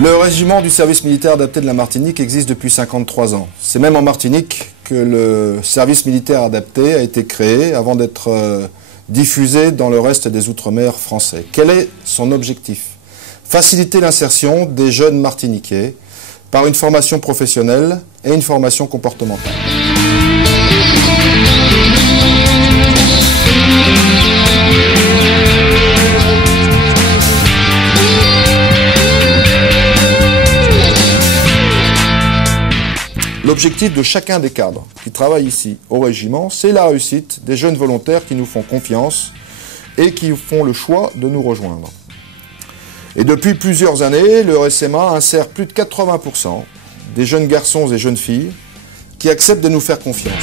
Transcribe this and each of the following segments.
Le régiment du service militaire adapté de la Martinique existe depuis 53 ans. C'est même en Martinique que le service militaire adapté a été créé avant d'être diffusé dans le reste des outre-mer français. Quel est son objectif? Faciliter l'insertion des jeunes martiniquais par une formation professionnelle et une formation comportementale. L'objectif de chacun des cadres qui travaillent ici au régiment, c'est la réussite des jeunes volontaires qui nous font confiance et qui font le choix de nous rejoindre. Et depuis plusieurs années, le RSMA insère plus de 80% des jeunes garçons et jeunes filles qui acceptent de nous faire confiance.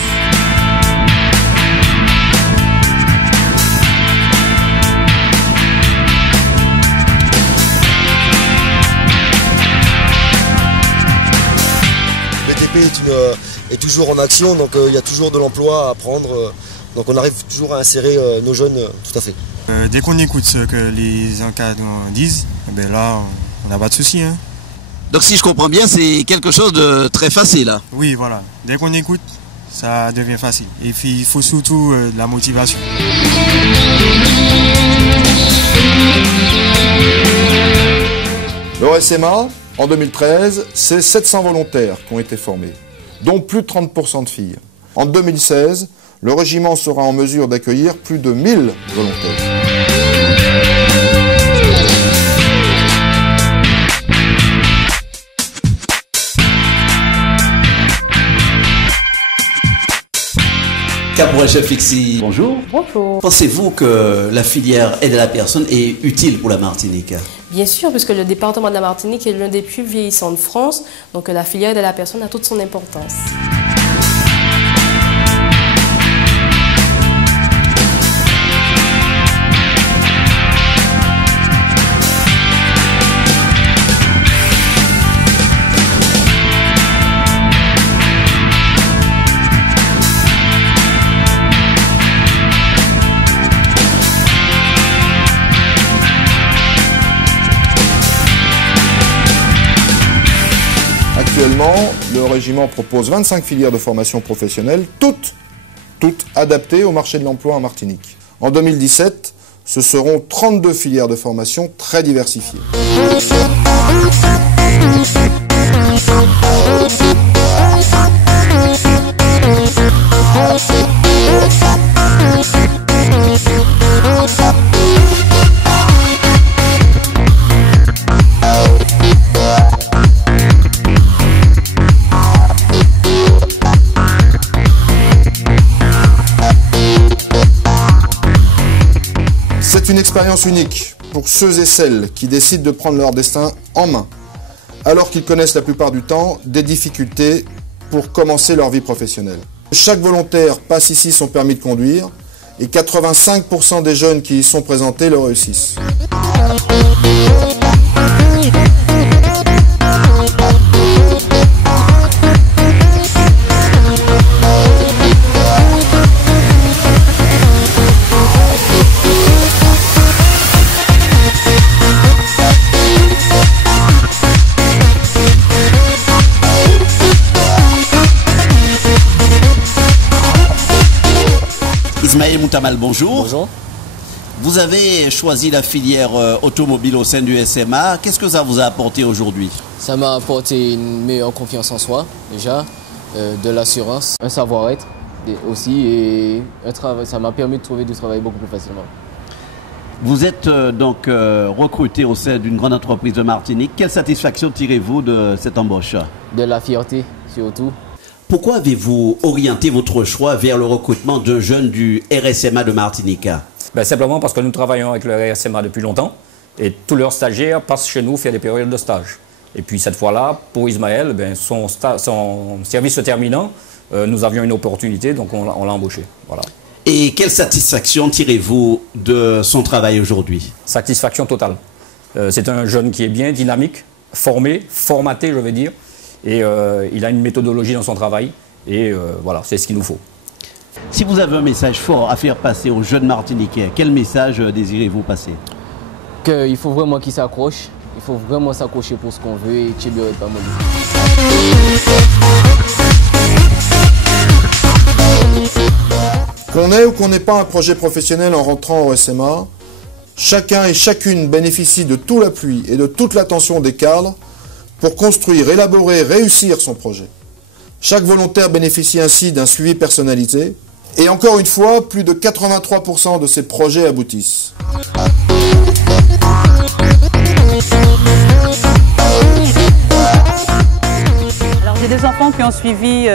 Est toujours en action, donc il y a toujours de l'emploi à prendre, donc on arrive toujours à insérer nos jeunes, tout à fait. Dès qu'on écoute ce que les encadrants disent, ben là on n'a pas de souci. Hein. Donc si je comprends bien, c'est quelque chose de très facile. Hein. Oui, voilà. Dès qu'on écoute, ça devient facile. Et puis il faut surtout de la motivation. Le RSMA, en 2013, c'est 700 volontaires qui ont été formés, dont plus de 30% de filles. En 2016, le régiment sera en mesure d'accueillir plus de 1000 volontaires. Caporal chef Fixi, bonjour. Bonjour. Pensez-vous que la filière aide à la personne est utile pour la Martinique? Bien sûr, puisque le département de la Martinique est l'un des plus vieillissants de France, donc la filière aide à la personne a toute son importance. Actuellement, le régiment propose 25 filières de formation professionnelle, toutes adaptées au marché de l'emploi en Martinique. En 2017, ce seront 32 filières de formation très diversifiées. C'est une expérience unique pour ceux et celles qui décident de prendre leur destin en main, alors qu'ils connaissent la plupart du temps des difficultés pour commencer leur vie professionnelle. Chaque volontaire passe ici son permis de conduire et 85% des jeunes qui y sont présentés le réussissent. Ismaël Moutamal, bonjour. Bonjour. Vous avez choisi la filière automobile au sein du SMA. Qu'est-ce que ça vous a apporté aujourd'hui? Ça m'a apporté une meilleure confiance en soi, déjà, de l'assurance, un savoir-être aussi, et un travail. Ça m'a permis de trouver du travail beaucoup plus facilement. Vous êtes donc recruté au sein d'une grande entreprise de Martinique. Quelle satisfaction tirez-vous de cette embauche? De la fierté, surtout. Pourquoi avez-vous orienté votre choix vers le recrutement d'un jeune du RSMA de Martinique? Simplement parce que nous travaillons avec le RSMA depuis longtemps et tous leurs stagiaires passent chez nous faire des périodes de stage. Et puis cette fois-là, pour Ismaël, son service se terminant, nous avions une opportunité, donc on l'a embauché. Voilà. Et quelle satisfaction tirez-vous de son travail aujourd'hui? Satisfaction totale. C'est un jeune qui est bien dynamique, formé, formaté, je vais dire. Et il a une méthodologie dans son travail. Et voilà, c'est ce qu'il nous faut. Si vous avez un message fort à faire passer aux jeunes Martiniquais, quel message désirez-vous passer? Qu'il faut vraiment qu'ils s'accrochent Il faut vraiment s'accrocher pour ce qu'on veut et Tchébio est pas mal. Qu'on ait ou qu'on n'ait pas un projet professionnel en rentrant au SMA, chacun et chacune bénéficie de tout l'appui et de toute l'attention des cadres pour construire, élaborer, réussir son projet. Chaque volontaire bénéficie ainsi d'un suivi personnalisé et encore une fois, plus de 83% de ces projets aboutissent. Alors j'ai des enfants qui ont suivi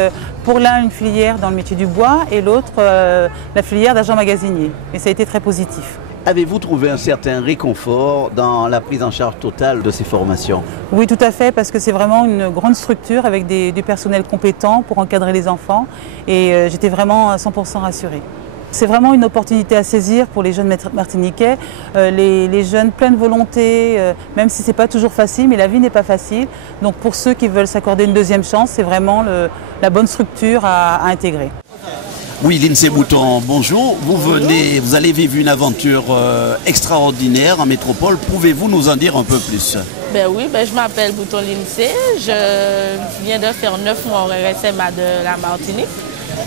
pour l'un une filière dans le métier du bois et l'autre la filière d'agent magasinier. Et ça a été très positif. Avez-vous trouvé un certain réconfort dans la prise en charge totale de ces formations? Oui, tout à fait, parce que c'est vraiment une grande structure avec du personnel compétent pour encadrer les enfants et j'étais vraiment à 100% rassurée. C'est vraiment une opportunité à saisir pour les jeunes martiniquais, les jeunes pleins de volonté, même si ce n'est pas toujours facile, mais la vie n'est pas facile. Donc pour ceux qui veulent s'accorder une deuxième chance, c'est vraiment la bonne structure à intégrer. Oui, Lindsay Bouton, bonjour. Vous allez vivre une aventure extraordinaire en métropole. Pouvez-vous nous en dire un peu plus? Oui, je m'appelle Bouton Lindsay. Je viens de faire 9 mois au RSMA de la Martinique.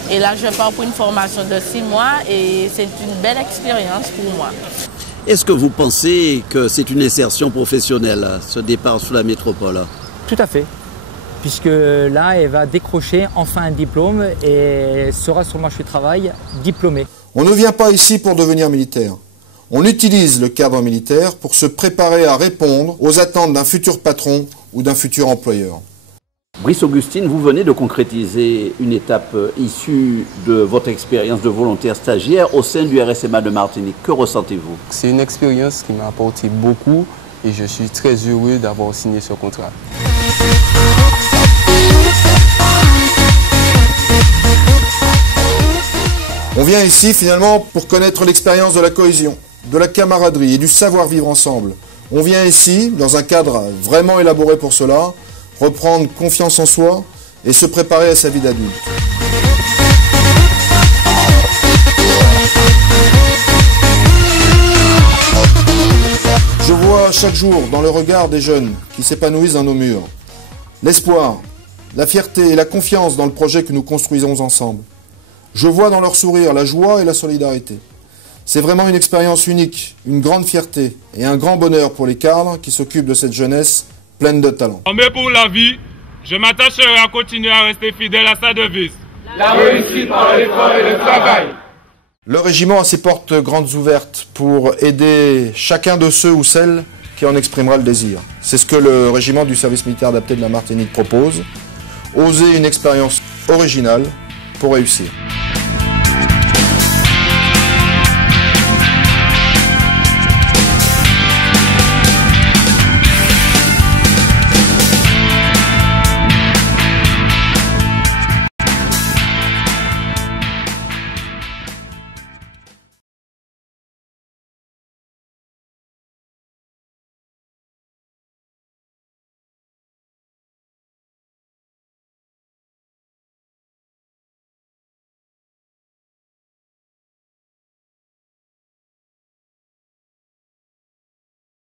Et là, je pars pour une formation de 6 mois et c'est une belle expérience pour moi. Est-ce que vous pensez que c'est une insertion professionnelle, ce départ sous la métropole? Tout à fait. Puisque là, elle va décrocher enfin un diplôme et sera sur le marché du travail diplômée. On ne vient pas ici pour devenir militaire. On utilise le cadre militaire pour se préparer à répondre aux attentes d'un futur patron ou d'un futur employeur. Brice Augustine, vous venez de concrétiser une étape issue de votre expérience de volontaire stagiaire au sein du RSMA de Martinique. Que ressentez-vous? C'est une expérience qui m'a apporté beaucoup et je suis très heureux d'avoir signé ce contrat. On vient ici finalement pour connaître l'expérience de la cohésion, de la camaraderie et du savoir-vivre ensemble. On vient ici, dans un cadre vraiment élaboré pour cela, reprendre confiance en soi et se préparer à sa vie d'adulte. Je vois chaque jour dans le regard des jeunes qui s'épanouissent dans nos murs l'espoir, la fierté et la confiance dans le projet que nous construisons ensemble. Je vois dans leur sourire la joie et la solidarité. C'est vraiment une expérience unique, une grande fierté et un grand bonheur pour les cadres qui s'occupent de cette jeunesse pleine de talent. Mais pour la vie, je m'attacherai à continuer à rester fidèle à sa devise. La réussite par l'effort et le travail. Le régiment a ses portes grandes ouvertes pour aider chacun de ceux ou celles qui en exprimera le désir. C'est ce que le régiment du service militaire adapté de la Martinique propose. Oser une expérience originale pour réussir.